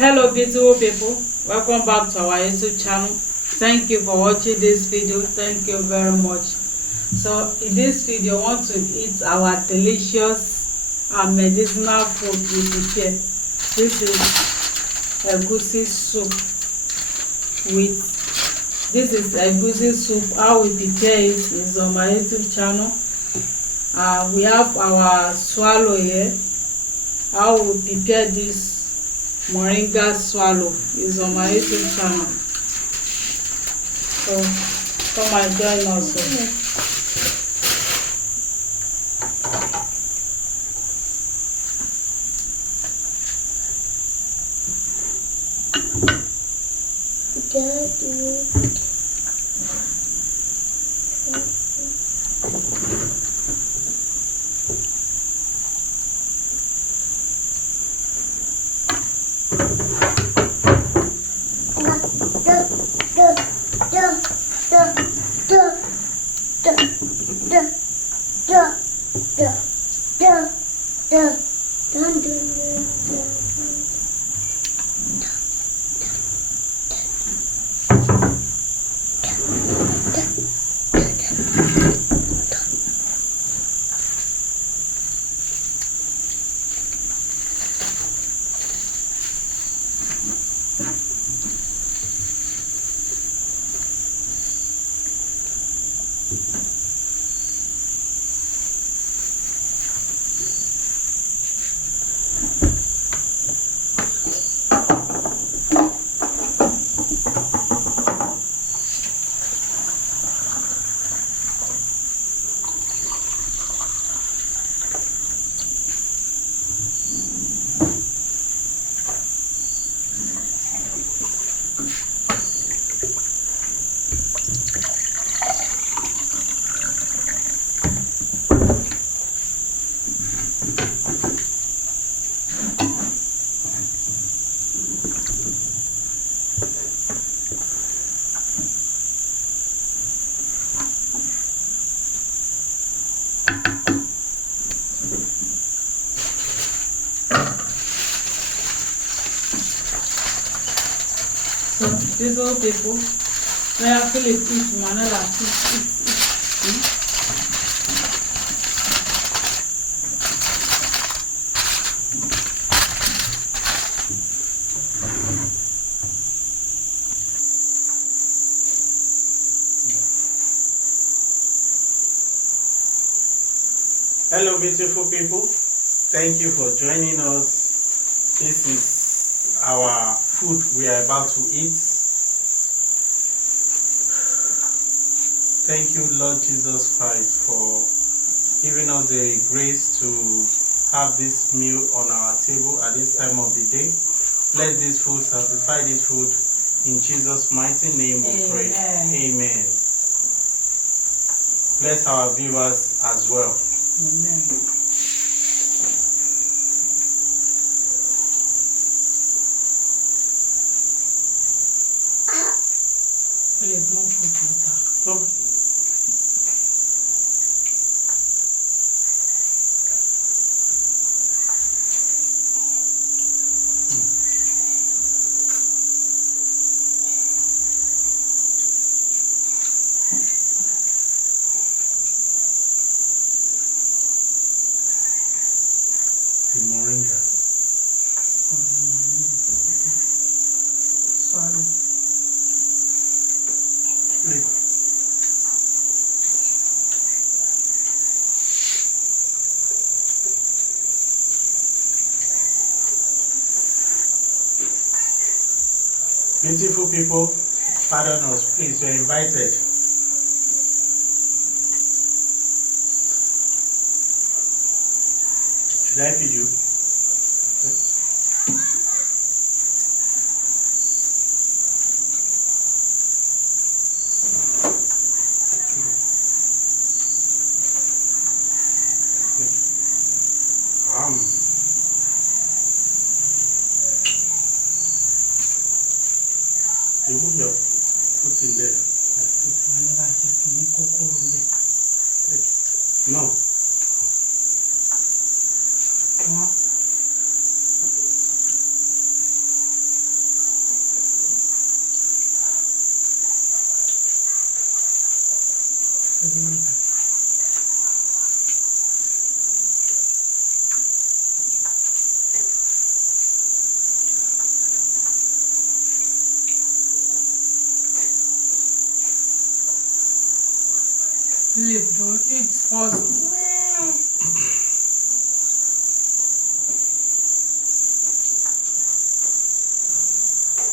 Hello beautiful people, welcome back to our YouTube channel. Thank you for watching this video. Thank you very much. So in this video I want to eat our delicious and medicinal food we prepare. This is egusi soup how we prepare it is on my YouTube channel. We have our swallow here. How we prepare this Moringa swallow is on my YouTube channel. So come and join us. So these old people, when I feel it eat manala, eat. Hello beautiful people, thank you for joining us. This is our food we are about to eat. Thank you Lord Jesus Christ for giving us the grace to have this meal on our table at this time of the day. Bless this food, sanctify this food, in Jesus' mighty name we pray. Amen. Bless our viewers as well. Amen. Look. The Moringa. Sorry. Wait. Beautiful people, pardon us, please, you're invited. Should I feed you? You move your foot in there. No. Come on. Philip, to eat first.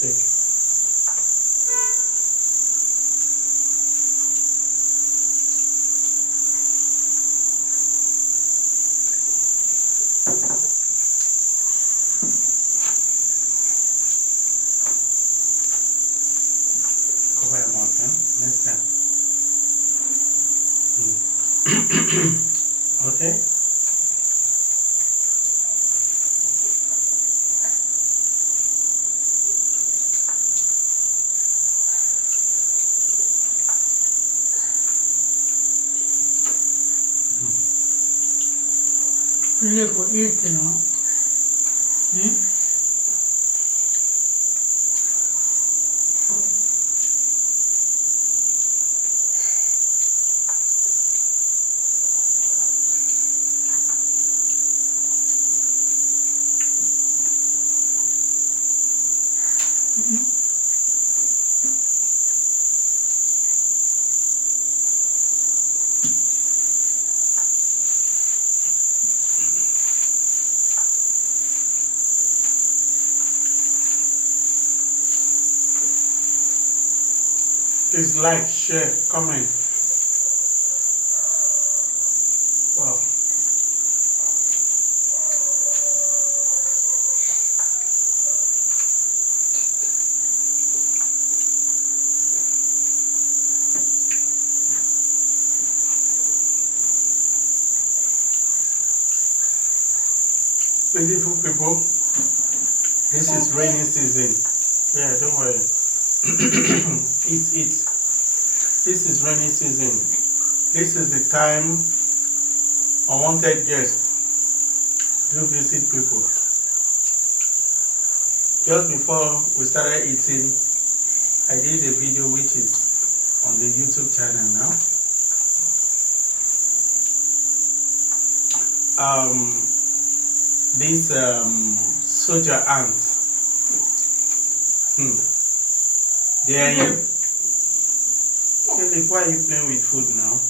Take. Cover your mouth, eh? Next time. Okay? Philip will eat, you know. Hmm? Please like, share, comment. Wow. Beautiful people, this is rainy season. Yeah, don't worry. Eat. This is rainy season. This is the time unwanted guests do visit people. Just before we started eating, I did a video which is on the YouTube channel now. These soldier ants. They are in. Philip, why are you playing with food now?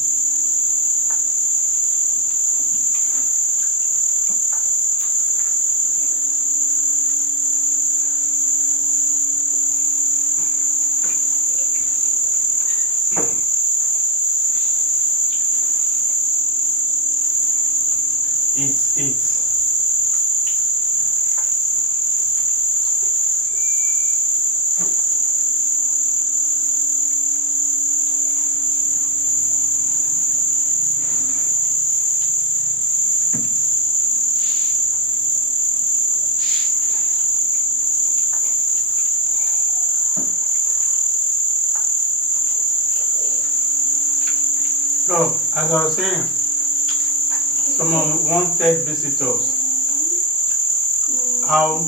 Eat. So, as I was saying, some unwanted visitors, how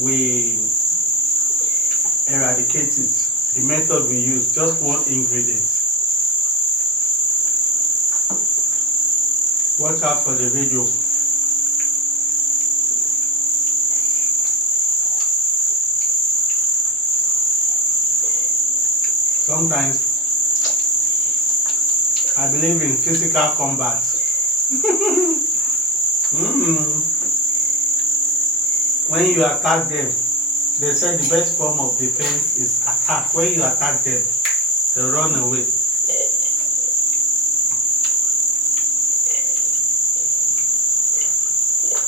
we eradicate it, the method we use, just one ingredient. Watch out for the video. Sometimes I believe in physical combat. When you attack them, they said the best form of defense is attack. When you attack them, they run away.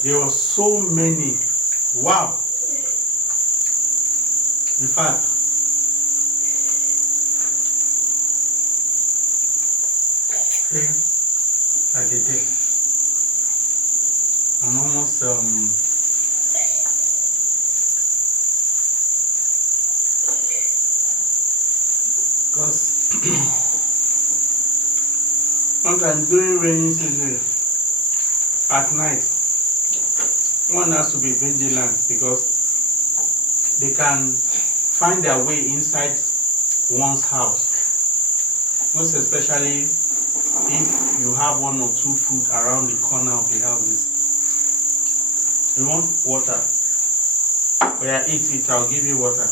There were so many. Wow. In fact, I did it. I'm almost because sometimes during rainy season at night, one has to be vigilant because they can find their way inside one's house. Most especially if you have one or two food around the corner of the houses. You want water? Oh yeah, eat, I'll give you water.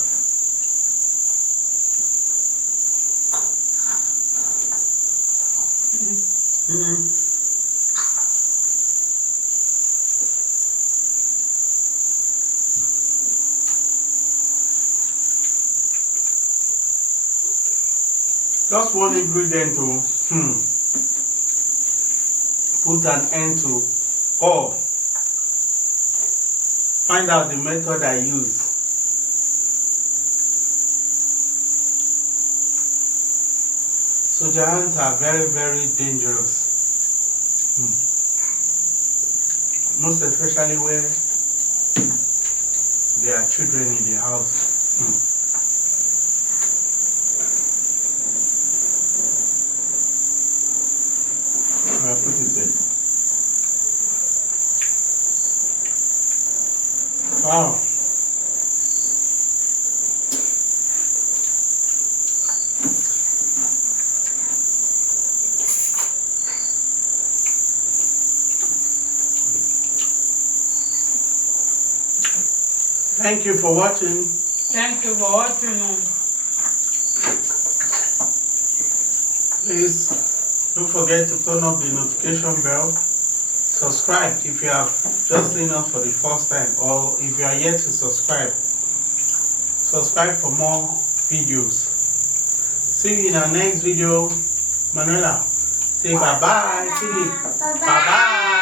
Just one ingredient to put an end to all. Find out the method I use. Soldier ants are very, very dangerous. Most especially where there are children in the house. I'll put it in. Wow. Thank you for watching. Thank you for watching. Please don't forget to turn up the notification bell. Subscribe if you have just seen us for the first time, or if you are yet to subscribe. Subscribe for more videos. See you in our next video. Manuela, say bye-bye. Philip, bye-bye.